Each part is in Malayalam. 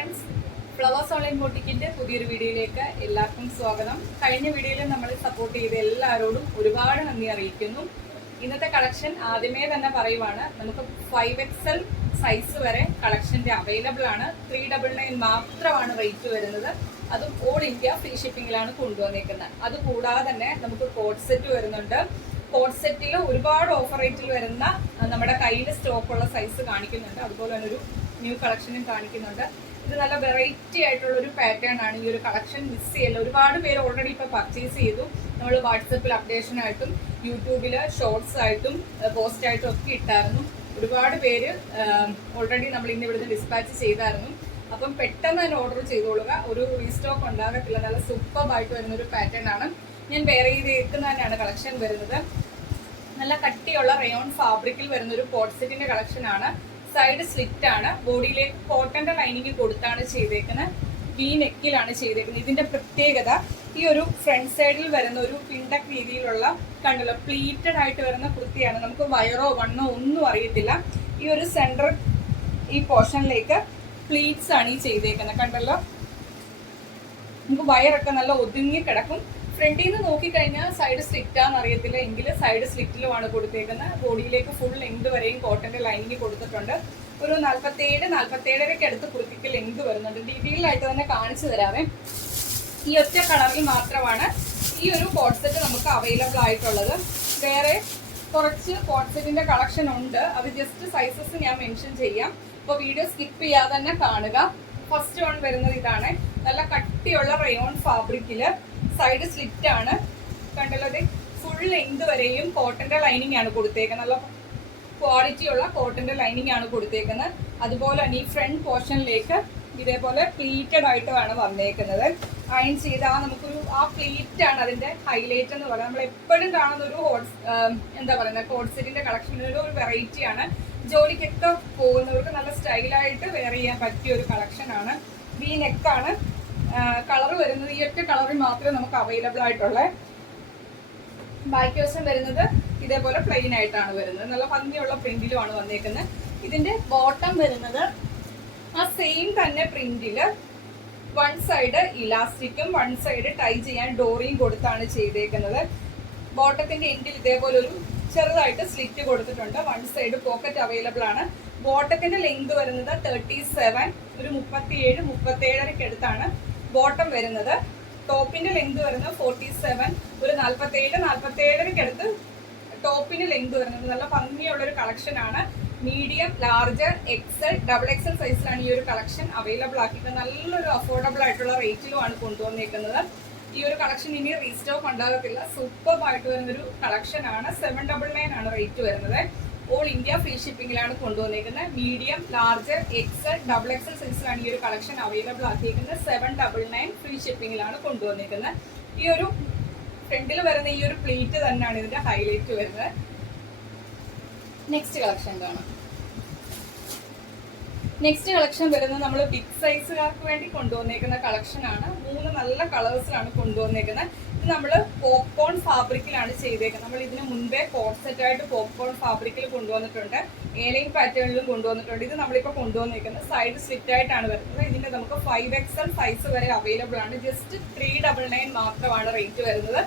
ഫ്രണ്ട്സ്, ഫ്ലവേഴ്സ് ഓൺലൈൻ ബോട്ടിക്കിന്റെ പുതിയൊരു വീഡിയോയിലേക്ക് എല്ലാവർക്കും സ്വാഗതം. കഴിഞ്ഞ വീഡിയോയിൽ നമ്മൾ സപ്പോർട്ട് ചെയ്ത എല്ലാവരോടും ഒരുപാട് നന്ദി അറിയിക്കുന്നു. ഇന്നത്തെ കളക്ഷൻ ആദ്യമേ തന്നെ പറയുവാണ്, നമുക്ക് 5XL സൈസ് വരെ കളക്ഷന്റെ അവൈലബിൾ ആണ്. 399 മാത്രമാണ് റേറ്റ് വരുന്നത്. അതും ഓൾ ഇന്ത്യ ഫ്രീ ഷിപ്പിംഗിലാണ് കൊണ്ടുവന്നേക്കുന്നത്. അതുകൂടാതെ തന്നെ നമുക്ക് കോഡ് സെറ്റ് വരുന്നുണ്ട്. കോഡ് സെറ്റിൽ ഒരുപാട് ഓഫർ റേറ്റിൽ വരുന്ന നമ്മുടെ കയ്യിൽ സ്റ്റോക്കുള്ള സൈസ് കാണിക്കുന്നുണ്ട്. അതുപോലെ തന്നെ ഒരു ന്യൂ കളക്ഷനും കാണിക്കുന്നുണ്ട്. ഇത് നല്ല വെറൈറ്റി ആയിട്ടുള്ള ഒരു പാറ്റേൺ ആണ്. ഈ ഒരു കളക്ഷൻ മിസ് ചെയ്യല്ല. ഒരുപാട് പേര് ഓൾറെഡി ഇപ്പൊ പർച്ചേസ് ചെയ്തു. നമ്മൾ വാട്സപ്പിൽ അപ്ഡേഷൻ ആയിട്ടും യൂട്യൂബില് ഷോർട്സ് ആയിട്ടും പോസ്റ്റ് ആയിട്ടും ഒക്കെ ഇട്ടായിരുന്നു. ഒരുപാട് പേര് ഓൾറെഡി നമ്മൾ ഇന്ന് ഇവിടുന്ന് ഡിസ്പാച്ച് ചെയ്തായിരുന്നു. അപ്പം പെട്ടെന്ന് തന്നെ ഓർഡർ ചെയ്തോളുക. ഒരു റീസ്റ്റോക്ക് ഉണ്ടാകത്തില്ല. നല്ല സൂപ്പർബായിട്ട് വരുന്ന ഒരു പാറ്റേൺ ആണ്. ഞാൻ വേറെ ചെയ്തേക്കുന്ന തന്നെയാണ് കളക്ഷൻ വരുന്നത്. നല്ല കട്ടിയുള്ള റയോൺ ഫാബ്രിക്കിൽ വരുന്ന ഒരു കോഡ് സെറ്റിന്റെ കളക്ഷൻ ആണ്. സൈഡ് സ്ലിറ്റ് ആണ്. ബോഡിയിലേക്ക് കോട്ടന്റെ ലൈനിങ് കൊടുത്താണ് ചെയ്തേക്കുന്നത്. വി നെക്കിലാണ് ചെയ്തേക്കുന്നത്. ഇതിന്റെ പ്രത്യേകത, ഈ ഒരു ഫ്രണ്ട് സൈഡിൽ വരുന്ന ഒരു പിണ്ടക് രീതിയിലുള്ള കണ്ടല്ലോ, പ്ലീറ്റഡ് ആയിട്ട് വരുന്ന കുർത്തിയാണ്. നമുക്ക് വയറോ വണ്ണോ ഒന്നും അറിയത്തില്ല. ഈ ഒരു സെന്റർ ഈ പോർഷനിലേക്ക് പ്ലീറ്റ്സ് ആണ് ഈ ചെയ്തേക്കുന്നത്. കണ്ടല്ലോ, നമുക്ക് വയറൊക്കെ നല്ല ഒതുങ്ങി കിടക്കും. ഫ്രണ്ടിൽ നിന്ന് നോക്കിക്കഴിഞ്ഞാൽ സൈഡ് സ്ലിറ്റാന്ന് അറിയത്തില്ല, എങ്കിൽ സൈഡ് സ്ലിറ്റിലുമാണ് കൊടുത്തേക്കുന്നത്. ബോഡിയിലേക്ക് ഫുൾ ലെങ്ത് വരെയും കോട്ടന്റെ ലൈനിങ് കൊടുത്തിട്ടുണ്ട്. ഒരു 47-47.5 അടുത്ത് കുർത്തിക്ക് ലെങ്ത് വരുന്നുണ്ട്. ഡീറ്റെയിൽ ആയിട്ട് തന്നെ കാണിച്ചു തരാവേ. ഈ ഒറ്റ കളറിൽ മാത്രമാണ് ഈ ഒരു കോഡ് സെറ്റ് നമുക്ക് അവൈലബിൾ ആയിട്ടുള്ളത്. വേറെ കുറച്ച് കോഡ് സെറ്റിന്റെ കളക്ഷൻ ഉണ്ട്. അത് ജസ്റ്റ് സൈസസ് ഞാൻ മെൻഷൻ ചെയ്യാം. അപ്പോൾ വീഡിയോ സ്കിപ്പ് ചെയ്യാതെ തന്നെ കാണുക. ഫസ്റ്റ് വൺ വരുന്നത് ഇതാണ്. നല്ല കട്ടിയുള്ള റയോൺ ഫാബ്രിക്കില് സൈഡ് സ്ലിറ്റ് ആണ്. കണ്ടല്ലോ, ഫുൾ ലെങ്ത് വരെയും കോട്ടന്റെ ലൈനിങ് ആണ് കൊടുത്തേക്കുന്നത്. നല്ല ക്വാളിറ്റിയുള്ള കോട്ടന്റെ ലൈനിങ് ആണ് കൊടുത്തേക്കുന്നത്. അതുപോലെ തന്നെ ഈ ഫ്രണ്ട് പോർഷനിലേക്ക് ഇതേപോലെ പ്ലീറ്റഡ് ആയിട്ടാണ് വന്നേക്കുന്നത്. അയൺ ചെയ്താൽ നമുക്കൊരു ആ പ്ലീറ്റ് ആണ് അതിന്റെ ഹൈലൈറ്റ് എന്ന് പറയുന്നത്. നമ്മൾ എപ്പോഴും കാണുന്ന ഒരു എന്താ പറയുന്നത്, കോഡ് സെറ്റിന്റെ കളക്ഷനിലൊരു ഒരു വെറൈറ്റി ആണ്. ജോലിക്കൊക്കെ പോകുന്നവർക്ക് നല്ല സ്റ്റൈലായിട്ട് വെയർ ചെയ്യാൻ പറ്റിയ ഒരു കളക്ഷൻ ആണ്. വി നെക്കാണ്. കളർ വരുന്നത് ഈ ഒറ്റ കളറിൽ മാത്രമേ നമുക്ക് അവൈലബിൾ ആയിട്ടുള്ള. ബാക്ക് വശം വരുന്നത് ഇതേപോലെ പ്ലെയിൻ ആയിട്ടാണ് വരുന്നത്. നല്ല ഭംഗിയുള്ള പ്രിന്റിലുമാണ് വന്നേക്കുന്നത്. ഇതിന്റെ ബോട്ടം വരുന്നത് ആ സെയിം തന്നെ പ്രിന്റില് വൺ സൈഡ് ഇലാസ്റ്റിക്കും വൺ സൈഡ് ടൈ ചെയ്യാൻ ഡോറിയും കൊടുത്താണ് ചെയ്തേക്കുന്നത്. ബോട്ടത്തിന്റെ എൻഡിൽ ഇതേപോലെ ഒരു ചെറുതായിട്ട് സ്ലിറ്റ് കൊടുത്തിട്ടുണ്ട്. വൺ സൈഡ് പോക്കറ്റ് അവൈലബിൾ ആണ്. ബോട്ടത്തിന്റെ ലെങ്ത് വരുന്നത് 37, ഒരു 37-37.5 അടുത്താണ് ബോട്ടം വരുന്നത്. ടോപ്പിന്റെ ലെങ്ത് വരുന്നത് 47, ഒരു 47-47.5 അടുത്ത് ടോപ്പിന്റെ ലെങ്ത് വരുന്നത്. നല്ല ഭംഗിയുള്ള ഒരു കളക്ഷൻ ആണ്. മീഡിയം, ലാർജ്, XL, XXL സൈസിലാണ് ഈ ഒരു കളക്ഷൻ അവൈലബിൾ ആക്കിയിട്ട് നല്ലൊരു അഫോർഡബിൾ ആയിട്ടുള്ള റേറ്റിലുമാണ് കൊണ്ടുവന്നേക്കുന്നത്. ഈ ഒരു കളക്ഷൻ ഇനി റീസ്റ്റോക്ക് ഉണ്ടാകത്തില്ല. സൂപ്പർബായിട്ട് വരുന്നൊരു കളക്ഷൻ ആണ്. 799 ആണ് റേറ്റ് വരുന്നത്. ഓൾ ഇന്ത്യ ഫ്രീ ഷിപ്പിംഗിലാണ് കൊണ്ടുവന്നേക്കുന്നത്. മീഡിയം, ലാർജ്, XL, XXL സൈസിലാണ് ഈ ഒരു കളക്ഷൻ അവൈലബിൾ ആക്കിയിരിക്കുന്നത്. 799 ഫ്രീ ഷിപ്പിംഗിലാണ് കൊണ്ടുവന്നേക്കുന്നത്. ഈ ഒരു ഫ്രണ്ടിൽ വരുന്ന ഈ ഒരു പ്ലീറ്റ് തന്നെയാണ് ഇതിന്റെ ഹൈലൈറ്റ് വരുന്നത്. നെക്സ്റ്റ് കളക്ഷൻ കാണാം. നെക്സ്റ്റ് കളക്ഷൻ വരുന്നത് നമ്മൾ ബിഗ് സൈസുകാർക്ക് വേണ്ടി കൊണ്ടുവന്നേക്കുന്ന കളക്ഷൻ ആണ്. 3 നല്ല കളേഴ്സിലാണ് കൊണ്ടുവന്നേക്കുന്നത്. ഇത് നമ്മൾ പോപ്കോൺ ഫാബ്രിക്കിലാണ് ചെയ്തേക്കുന്നത്. നമ്മൾ ഇതിന് മുൻപേ കോഡ് സെറ്റ് ആയിട്ട് പോപ്കോൺ ഫാബ്രിക്കിൽ കൊണ്ടുവന്നിട്ടുണ്ട്. ഏലൈൻ പാറ്റേണിലും കൊണ്ടുവന്നിട്ടുണ്ട്. ഇത് നമ്മളിപ്പോൾ കൊണ്ടുവന്നേക്കുന്നത് സൈഡ് സ്ലിറ്റ് ആയിട്ടാണ് വരുന്നത്. ഇതിന്റെ നമുക്ക് 5XL സൈസ് വരെ അവൈലബിൾ ആണ്. ജസ്റ്റ് 399 മാത്രമാണ് റേറ്റ് വരുന്നത്.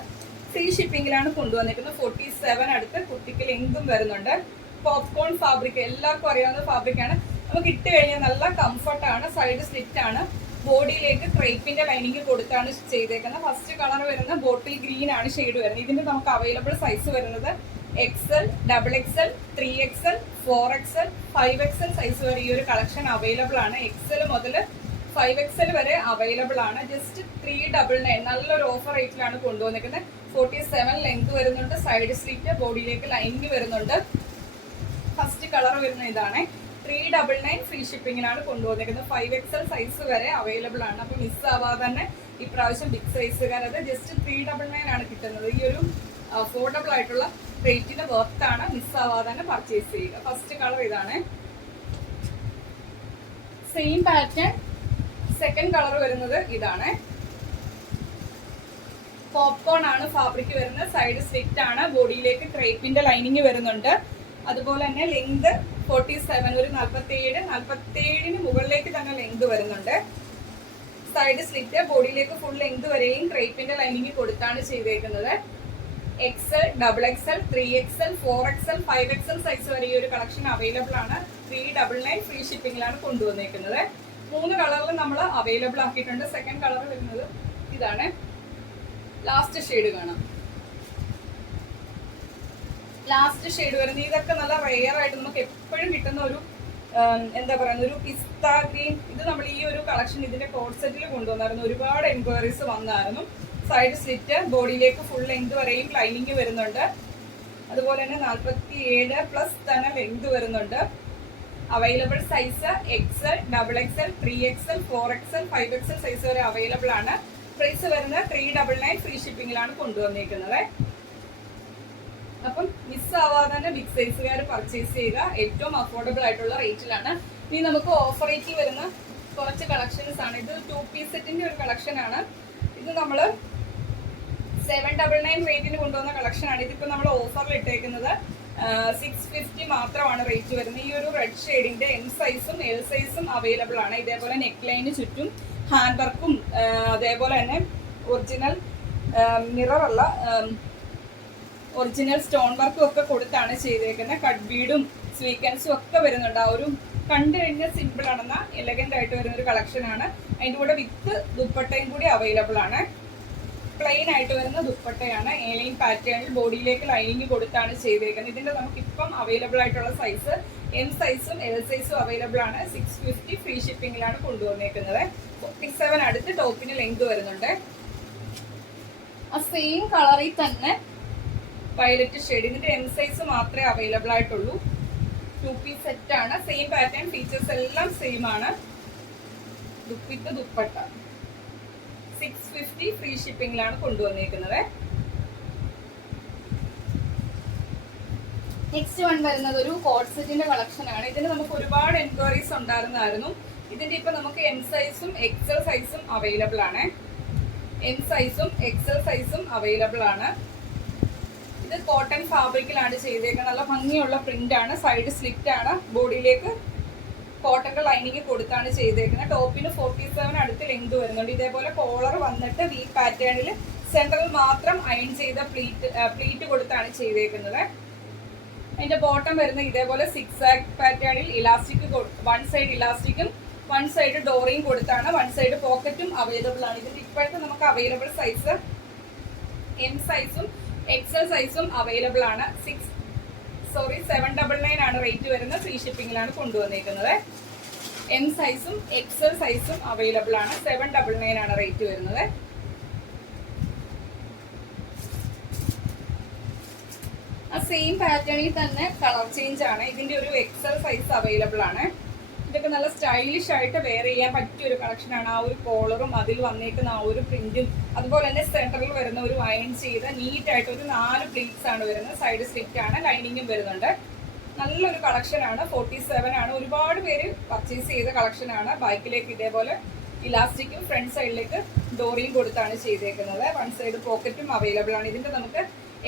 ഫ്രീ ഷിപ്പിംഗിലാണ് കൊണ്ടുവന്നേക്കുന്നത്. 47 അടുത്ത് കുട്ടിക്ക് ലെങ്തും വരുന്നുണ്ട്. പോപ്കോൺ ഫാബ്രിക് എല്ലാവർക്കും അറിയാവുന്ന ഫാബ്രിക്കാണ്. നമുക്ക് ഇട്ട് കഴിഞ്ഞാൽ നല്ല കംഫർട്ടാണ്. സൈഡ് സ്ലിറ്റ് ആണ്. ബോഡിയിലേക്ക് ക്രേപ്പിന്റെ ലൈനിങ് കൊടുത്താണ് ചെയ്തേക്കുന്നത്. ഫസ്റ്റ് കളർ വരുന്ന ബോട്ടിൽ ഗ്രീൻ ആണ് ഷെയ്ഡ് വരുന്നത്. ഇതിന്റെ നമുക്ക് അവൈലബിൾ സൈസ് വരുന്നത് XL, XXL, 3XL, 4XL, 5XL size വരെ ഈ ഒരു കളക്ഷൻ അവൈലബിൾ ആണ്. XL മുതൽ 5XL വരെ അവൈലബിൾ ആണ്. ജസ്റ്റ് 399 നല്ലൊരു ഓഫർ റേറ്റിലാണ് കൊണ്ടുവന്നിരിക്കുന്നത്. 47 ലെങ്ത് വരുന്നുണ്ട്. സൈഡ് സ്ലിറ്റ്, ബോഡിയിലേക്ക് ലൈനിങ് വരുന്നുണ്ട്. ഫസ്റ്റ് കളർ വരുന്ന ഇതാണ്. 399 ഫ്രീ ഷിപ്പിംഗിനാണ് കൊണ്ടുവന്നിരിക്കുന്നത്. 5XL സൈസ് വരെ അവൈലബിൾ ആണ്. അപ്പൊ മിസ് ആവാതെ തന്നെ ഇപ്രാവശ്യം ബിഗ് സൈസുകാരത് ജസ്റ്റ് 399 ആണ് കിട്ടുന്നത്. ഈ ഒരു അഫോർഡബിൾ ആയിട്ടുള്ള റേറ്റിന് വർത്താണ്. മിസ് ആവാതെ തന്നെ പർച്ചേസ് ചെയ്യുക. ഫസ്റ്റ് കളർ ഇതാണ്. സെയിം പാറ്റേൺ സെക്കൻഡ് കളർ വരുന്നത് ഇതാണ്. പോപ്കോൺ ആണ് ഫാബ്രിക് വരുന്നത്. സൈഡ് സ്ലിറ്റ് ആണ്. ബോഡിയിലേക്ക് ക്രേപ്പിന്റെ ലൈനിങ് വരുന്നുണ്ട്. അതുപോലെ തന്നെ ലെങ്ത് 47, ഒരു 47-47ന് മുകളിലേക്ക് തന്നെ ലെങ്ത് വരുന്നുണ്ട്. സൈഡ് സ്ലിറ്റ് ബോഡിയിലേക്ക് ഫുൾ ലെങ്ത് വരെയും ക്രേപ്പിന്റെ ലൈനിങ് കൊടുത്താണ് ചെയ്തേക്കുന്നത്. XL, XXL, 3XL, 4XL, 5XL size വരെ ഈ ഒരു കളക്ഷൻ അവൈലബിൾ ആണ്. 399 ഫ്രീ ഷിപ്പിംഗിലാണ് കൊണ്ടുവന്നേക്കുന്നത്. 3 കളറിൽ നമ്മൾ അവൈലബിൾ ആക്കിയിട്ടുണ്ട്. സെക്കൻഡ് കളർ വരുന്നത് ഇതാണ്. ലാസ്റ്റ് ഷെയ്ഡ് കാണാം. ലാസ്റ്റ് ഷെയ്ഡ് വരുന്നത് ഇതൊക്കെ നല്ല റെയർ ആയിട്ട് നമുക്ക് എപ്പോഴും കിട്ടുന്ന ഒരു എന്താ പറയുന്ന ഒരു പിസ്ത ഗ്രീൻ. ഇത് നമ്മൾ ഈ ഒരു കളക്ഷൻ ഇതിന്റെ കോഡ് സെറ്റിൽ കൊണ്ടുവന്നായിരുന്നു. ഒരുപാട് എൻക്വയറീസ് വന്നായിരുന്നു. സൈഡ് സ്ലിറ്റ് ബോഡിയിലേക്ക് ഫുൾ ലെങ്ത് വരെയും ലൈനിങ് വരുന്നുണ്ട്. അതുപോലെ തന്നെ 47+ തന്നെ ലെങ്ത് വരുന്നുണ്ട്. Available size XL, XXL, 3XL, 4XL, 5XL size വരെ അവൈലബിൾ ആണ്. പ്രൈസ് വരുന്നത് 399 ഫ്രീ ഷിപ്പിംഗിലാണ് കൊണ്ടുവന്നിരിക്കുന്നത്. അപ്പം മിസ്സാവാതെ തന്നെ ബിഗ് സൈസുകാർ പർച്ചേസ് ചെയ്യുക. ഏറ്റവും അഫോർഡബിൾ ആയിട്ടുള്ള റേറ്റിലാണ്. ഇനി നമുക്ക് ഓഫർ റേറ്റിൽ വരുന്ന കുറച്ച് കളക്ഷൻസ് ആണ്. ഇത് 2 പീസ് സെറ്റിന്റെ ഒരു കളക്ഷൻ ആണ്. ഇത് നമ്മൾ 799 റേറ്റിന് കൊണ്ടുവന്ന കളക്ഷൻ ആണ്. ഇതിപ്പോ നമ്മൾ ഓഫറിൽ ഇട്ടേക്കുന്നത് 650 മാത്രമാണ് റേറ്റ് വരുന്നത്. ഈ ഒരു റെഡ് ഷെയ്ഡിന്റെ M സൈസും L സൈസും അവൈലബിൾ ആണ്. ഇതേപോലെ നെക്ക് ലൈന് ചുറ്റും ഹാൻഡ് വർക്കും അതേപോലെ തന്നെ ഒറിജിനൽ മിറർ അല്ല ഒറിജിനൽ സ്റ്റോൺ വർക്കും ഒക്കെ കൊടുത്താണ് ചെയ്തേക്കുന്നത്. കട്ട് ബീഡും സ്വീക്കൻസും ഒക്കെ വരുന്നുണ്ട്. ആ ഒരു കണ്ടു കഴിഞ്ഞാൽ സിമ്പിൾ ആണെന്ന എലഗന്റ് ആയിട്ട് വരുന്ന ഒരു കളക്ഷൻ ആണ്. അതിൻ്റെ കൂടെ വിത്ത് ദുപ്പട്ടയും കൂടി അവൈലബിൾ ആണ്. പ്ലെയിൻ ആയിട്ട് വരുന്ന ദുപ്പട്ടയാണ്. എലൈൻ പാറ്റേണിൽ ബോഡിയിലേക്ക് ലൈനിങ് കൊടുത്താണ് ചെയ്തേക്കുന്നത്. ഇതിന്റെ നമുക്ക് ഇപ്പം അവൈലബിൾ ആയിട്ടുള്ള സൈസ് M സൈസും L സൈസും അവൈലബിൾ ആണ്. 650 ഫ്രീ ഷിപ്പിംഗിലാണ് കൊണ്ടുവന്നേക്കുന്നത്. 47 അടുത്ത് ടോപ്പിന് ലെങ്ത് വരുന്നുണ്ട്. ആ സെയിം കളറിൽ തന്നെ വയലറ്റ് ഷെയ്ഡ്. ഇതിന്റെ M സൈസ് മാത്രമേ അവൈലബിൾ ആയിട്ടുള്ളൂ. 2 പീസ് സെറ്റ് ആണ്. സെയിം പാറ്റേൺ, ഫീച്ചേഴ്സ് എല്ലാം സെയിം ആണ്. വിത്ത് ദുപ്പട്ട 650 ഫ്രീ ഷിപ്പിംഗിലാണ് കൊണ്ടുവന്നിരിക്കുന്നത്. നെക്സ്റ്റ് വൺ വരുന്നത് ഒരു കോഡ് സെറ്റിന്റെ കളക്ഷൻ ആണ്. ഇതിന് നമുക്ക് ഒരുപാട് എൻക്വയറീസ് ഉണ്ടായിരുന്നായിരുന്നു. ഇതിന്റെ ഇപ്പൊ നമുക്ക് M സൈസും XL സൈസും അവൈലബിൾ ആണ്. M സൈസും XL സൈസും അവൈലബിൾ ആണ്. ഇത് കോട്ടൺ ഫാബ്രിക്കിലാണ് ചെയ്തേക്കുന്നത്. നല്ല ഭംഗിയുള്ള പ്രിന്റ് ആണ്. സൈഡ് സ്ലിറ്റ് ആണ്. ബോഡിയിലേക്ക് കോട്ടന്റെ ലൈനിങ് കൊടുത്താണ് ചെയ്തേക്കുന്നത്. ടോപ്പിന് 47 അടുത്ത് ലെങ്ത് വരുന്നുണ്ട്. ഇതേപോലെ കോളർ വന്നിട്ട് വി പാറ്റേണിൽ സെൻട്രൽ മാത്രം അയൺ ചെയ്ത പ്ലീറ്റ് കൊടുത്താണ് ചെയ്തേക്കുന്നത്. അതിന്റെ ബോട്ടം വരുന്ന ഇതേപോലെ 6 പാറ്റേണിൽ ഇലാസ്റ്റിക്, 1 സൈഡ് ഇലാസ്റ്റിക്കും 1 സൈഡ് ഡോറിയും കൊടുത്താണ്. 1 സൈഡ് പോക്കറ്റും അവൈലബിൾ ആണ്. ഇതിന്റെ ഇപ്പോഴത്തെ നമുക്ക് അവൈലബിൾ സൈസ് M സൈസും XL സൈസും അവൈലബിൾ ആണ്. 799 ആണ് റേറ്റ് വരുന്നത്. ഫ്രീ ഷിപ്പിംഗിലാണ് കൊണ്ടുവന്നേക്കുന്നത്. M സൈസും XL സൈസും അവൈലബിൾ ആണ്. 799 ആണ് റേറ്റ് വരുന്നത്. ആ സെയിം പാറ്റേണിൽ തന്നെ കളർ ചേഞ്ച് ആണ്. ഇതിന്റെ ഒരു XL സൈസ് അവൈലബിൾ ആണ്. ഇതൊക്കെ നല്ല സ്റ്റൈലിഷ് ആയിട്ട് വെയർ ചെയ്യാൻ പറ്റിയ ഒരു കളക്ഷൻ ആണ്. ആ ഒരു കോളറും അതിൽ വന്നേക്കുന്ന ആ ഒരു പ്രിന്റും അതുപോലെ തന്നെ സെന്ററിൽ വരുന്ന ഒരു അയൺ ചെയ്ത നീറ്റ് ആയിട്ട് ഒരു 4 പ്ലീറ്റ്സ് ആണ് വരുന്നത്. സൈഡ് സ്ലിറ്റ് ആണ്. ലൈനിങ്ങും വരുന്നുണ്ട്. നല്ലൊരു കളക്ഷൻ ആണ്. 47 ആണ്. ഒരുപാട് പേര് പർച്ചേസ് ചെയ്ത കളക്ഷൻ ആണ്. ബാക്കിലേക്ക് ഇതേപോലെ ഇലാസ്റ്റിക്കും ഫ്രണ്ട് സൈഡിലേക്ക് ഡോറിയും കൊടുത്താണ് ചെയ്തേക്കുന്നത്. 1 സൈഡ് പോക്കറ്റും അവൈലബിൾ ആണ്. ഇതിന്റെ നമുക്ക്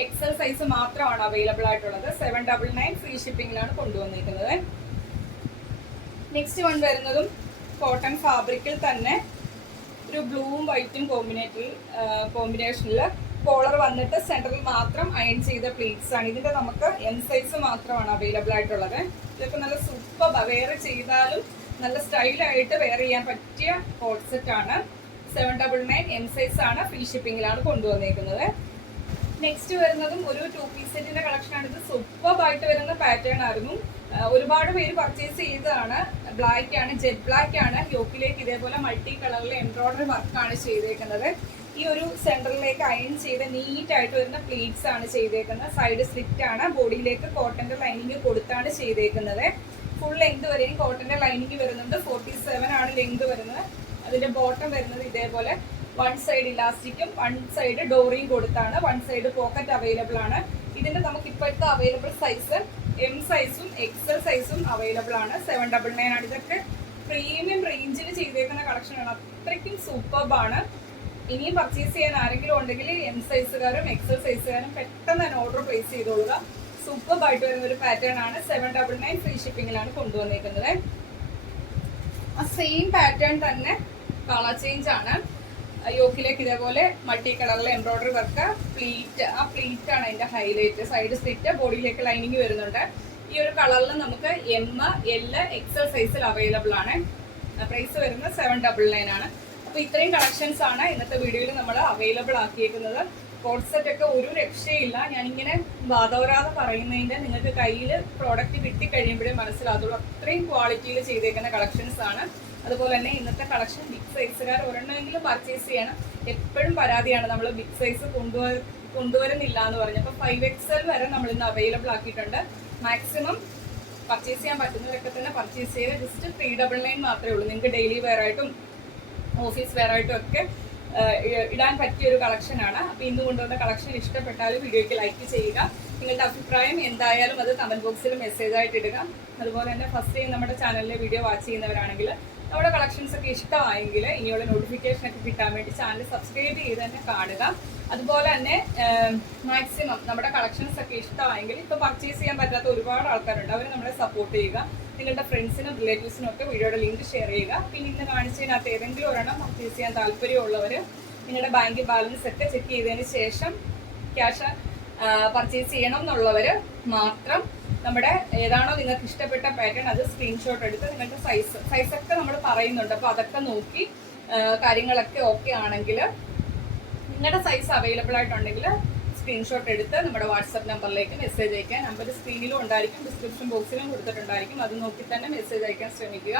XL സൈസ് മാത്രമാണ് അവൈലബിൾ ആയിട്ടുള്ളത്. 799 ഫ്രീ ഷിപ്പിംഗിലാണ് കൊണ്ടുവന്നിരിക്കുന്നത്. നെക്സ്റ്റ് വൺ വരുന്നതും കോട്ടൺ ഫാബ്രിക്കിൽ തന്നെ ഒരു ബ്ലൂവും വൈറ്റും കോമ്പിനേഷനിൽ കോളർ വന്നിട്ട് സെന്ററിൽ മാത്രം അയൺ ചെയ്ത പ്ലീറ്റ്സ് ആണ്. ഇതിന്റെ നമുക്ക് M സൈസ് മാത്രമാണ് അവൈലബിൾ ആയിട്ടുള്ളത്. ഇതൊക്കെ നല്ല സൂപ്പർ വെയർ ചെയ്താലും നല്ല സ്റ്റൈലായിട്ട് വെയർ ചെയ്യാൻ പറ്റിയ കോട്ട് സെറ്റ് ആണ്. 799 M സൈസ് ആണ്. ഫ്രീ ഷിപ്പിംഗിലാണ് കൊണ്ടുവന്നിരിക്കുന്നത്. നെക്സ്റ്റ് വരുന്നതും ഒരു 2 പീസ് സെറ്റിന്റെ കളക്ഷൻ ആണ്. ഇത് സൂപ്പർ ആയിട്ട് വരുന്ന പാറ്റേൺ ആയിരുന്നു. ഒരുപാട് പേര് പർച്ചേസ് ചെയ്തതാണ്. ബ്ലാക്ക് ആണ്, ജെറ്റ് ബ്ലാക്ക് ആണ്. യോക്കിലേക്ക് ഇതേപോലെ മൾട്ടി കളറിൽ എംബ്രോയിഡറി വർക്കാണ് ചെയ്തേക്കുന്നത്. ഈ ഒരു സെന്ററിലേക്ക് അയൺ ചെയ്ത നീറ്റ് ആയിട്ട് വരുന്ന പ്ലീറ്റ്സ് ആണ് ചെയ്തേക്കുന്നത്. സൈഡ് സ്ലിറ്റ് ആണ്. ബോഡിയിലേക്ക് കോട്ടന്റെ ലൈനിങ് കൊടുത്താണ് ചെയ്തേക്കുന്നത്. ഫുൾ ലെങ്ത് വരെയും കോട്ടന്റെ ലൈനിങ് വരുന്നുണ്ട്. 47 ആണ് ലെങ്ത് വരുന്നത്. അതിന്റെ ബോട്ടം വരുന്നത് ഇതേപോലെ 1 സൈഡ് ഇലാസ്റ്റിക്കും 1 സൈഡ് ഡോറിയും കൊടുത്താണ്. 1 സൈഡ് പോക്കറ്റ് അവൈലബിൾ ആണ്. ഇതിന്റെ നമുക്ക് ഇപ്പോഴത്തെ അവൈലബിൾ സൈസ് M സൈസും XL സൈസും അവൈലബിൾ ആണ്. 799 ആണ്. ഇതൊക്കെ പ്രീമിയം റേഞ്ചിൽ ചെയ്തേക്കുന്ന കളക്ഷൻ ആണ്. അത്രയ്ക്കും സൂപ്പർബാണ്. ഇനിയും പർച്ചേസ് ചെയ്യാൻ ആരെങ്കിലും ഉണ്ടെങ്കിൽ M സൈസുകാരും XL സൈസുകാരും പെട്ടെന്ന് തന്നെ ഓർഡർ പ്ലേസ് ചെയ്തോളുക. സൂപ്പർബായിട്ട് വരുന്ന ഒരു പാറ്റേൺ ആണ്. 799 ഫ്രീ ഷിപ്പിംഗിലാണ് കൊണ്ടുവന്നിരിക്കുന്നത്. ആ സെയിം പാറ്റേൺ തന്നെ കളർ ചേഞ്ച് ആണ്. യോക്കിലേക്ക് ഇതേപോലെ മൾട്ടി കളറിലെ എംബ്രോയിഡറി വർക്ക്, പ്ലീറ്റ്, ആ പ്ലീറ്റ് ആണ് അതിന്റെ ഹൈലൈറ്റ്. സൈഡ് സ്ലിറ്റ്, ബോഡിയിലേക്ക് ലൈനിങ് വരുന്നുണ്ട്. ഈ ഒരു കളറിൽ നമുക്ക് M, L, XL സൈസിൽ അവൈലബിൾ ആണ്. പ്രൈസ് വരുന്നത് 799 ആണ്. അപ്പൊ ഇത്രയും കളക്ഷൻസ് ആണ് ഇന്നത്തെ വീഡിയോയിൽ നമ്മൾ അവൈലബിൾ ആക്കിയേക്കുന്നത്. കോഡ് സെറ്റ് ഒക്കെ ഒരു രക്ഷയില്ല. ഞാനിങ്ങനെ വാദോരാതെ പറയുന്നതിന്റെ നിങ്ങൾക്ക് കയ്യിൽ പ്രോഡക്റ്റ് കിട്ടിക്കഴിയുമ്പോഴേ മനസ്സിലാകുള്ളൂ. അത്രയും ക്വാളിറ്റിയിൽ ചെയ്തേക്കുന്ന കളക്ഷൻസ് ആണ്. അതുപോലെ തന്നെ ഇന്നത്തെ കളക്ഷൻ ബിഗ് സൈസുകാർ ഒരെണ്ണമെങ്കിലും പർച്ചേസ് ചെയ്യണം. എപ്പോഴും പരാതിയാണ് നമ്മൾ ബിഗ് സൈസ് കൊണ്ടുവരുന്നില്ല എന്ന് പറഞ്ഞു. അപ്പോൾ 5XL വരെ നമ്മൾ ഇന്ന് അവൈലബിൾ ആക്കിയിട്ടുണ്ട്. മാക്സിമം പർച്ചേസ് ചെയ്യാൻ പറ്റുന്നവരൊക്കെ തന്നെ പർച്ചേസ് ചെയ്യുക. ജസ്റ്റ് 399 മാത്രമേ ഉള്ളൂ. നിങ്ങൾക്ക് ഡെയിലി വെയർ ആയിട്ടും ഓഫീസ് വെയർ ആയിട്ടും ഒക്കെ ഇടാൻ പറ്റിയ ഒരു കളക്ഷനാണ്. അപ്പോൾ ഇന്ന് കൊണ്ടുവന്ന കളക്ഷൻ ഇഷ്ടപ്പെട്ടാലും വീഡിയോയ്ക്ക് ലൈക്ക് ചെയ്യുക. നിങ്ങളുടെ അഭിപ്രായം എന്തായാലും അത് കമന്റ് ബോക്സിൽ മെസ്സേജ് ആയിട്ട് ഇടുക. അതുപോലെ തന്നെ ഫസ്റ്റ് ടൈം നമ്മുടെ ചാനലിലെ വീഡിയോ വാച്ച് ചെയ്യുന്നവരാണെങ്കിൽ നമ്മുടെ കളക്ഷൻസ് ഒക്കെ ഇഷ്ടമായെങ്കിൽ ഇനിയുള്ള നോട്ടിഫിക്കേഷൻ ഒക്കെ കിട്ടാൻ വേണ്ടി ചാനൽ സബ്സ്ക്രൈബ് ചെയ്ത് തന്നെ കാണുക. അതുപോലെ തന്നെ മാക്സിമം നമ്മുടെ കളക്ഷൻസ് ഒക്കെ ഇഷ്ടമായെങ്കിൽ ഇപ്പോൾ പർച്ചേസ് ചെയ്യാൻ പറ്റാത്ത ഒരുപാട് ആൾക്കാരുണ്ട്. അവർ നമ്മളെ സപ്പോർട്ട് ചെയ്യുക. നിങ്ങളുടെ ഫ്രണ്ട്സിനും റിലേറ്റീവ്സിനും ഒക്കെ വീഡിയോയുടെ ലിങ്ക് ഷെയർ ചെയ്യുക. പിന്നെ ഇന്ന് കാണിച്ചതിനകത്ത് ഏതെങ്കിലും ഒരെണ്ണം പർച്ചേസ് ചെയ്യാൻ താല്പര്യമുള്ളവർ നിങ്ങളുടെ ബാങ്ക് ബാലൻസ് ഒക്കെ ചെക്ക് ചെയ്തതിന് ശേഷം ക്യാഷ് പർച്ചേസ് ചെയ്യണം എന്നുള്ളവർ മാത്രം നമ്മുടെ ഏതാണോ നിങ്ങൾക്ക് ഇഷ്ടപ്പെട്ട പാറ്റേൺ അത് സ്ക്രീൻഷോട്ട് എടുത്ത് നിങ്ങളുടെ സൈസൊക്കെ നമ്മൾ പറയുന്നുണ്ട്. അപ്പോൾ അതൊക്കെ നോക്കി കാര്യങ്ങളൊക്കെ ഓക്കെ ആണെങ്കിൽ നിങ്ങളുടെ സൈസ് അവൈലബിൾ ആയിട്ടുണ്ടെങ്കിൽ സ്ക്രീൻഷോട്ട് എടുത്ത് നമ്മുടെ വാട്സപ്പ് നമ്പറിലേക്ക് മെസ്സേജ് അയക്കാൻ. നമ്പർ സ്ക്രീനിലും ഉണ്ടായിരിക്കും, ഡിസ്ക്രിപ്ഷൻ ബോക്സിലും കൊടുത്തിട്ടുണ്ടായിരിക്കും. അത് നോക്കി തന്നെ മെസ്സേജ് അയക്കാൻ ശ്രമിക്കുക.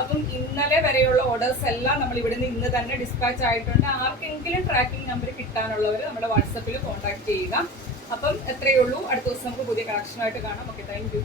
അപ്പം ഇന്നലെ വരെയുള്ള ഓർഡേഴ്സ് എല്ലാം നമ്മൾ ഇവിടുന്ന് ഇന്ന് തന്നെ ഡിസ്പാച്ച് ആയിട്ടുണ്ട്. ആർക്കെങ്കിലും ട്രാക്കിംഗ് നമ്പർ കിട്ടാനുള്ളവർ നമ്മുടെ വാട്സപ്പിൽ കോൺടാക്ട് ചെയ്യുക. അപ്പം എത്രയേ ഉള്ളൂ. അടുത്ത ദിവസം നമുക്ക് പുതിയ കളക്ഷനായിട്ട് കാണാം. Okay, thank you.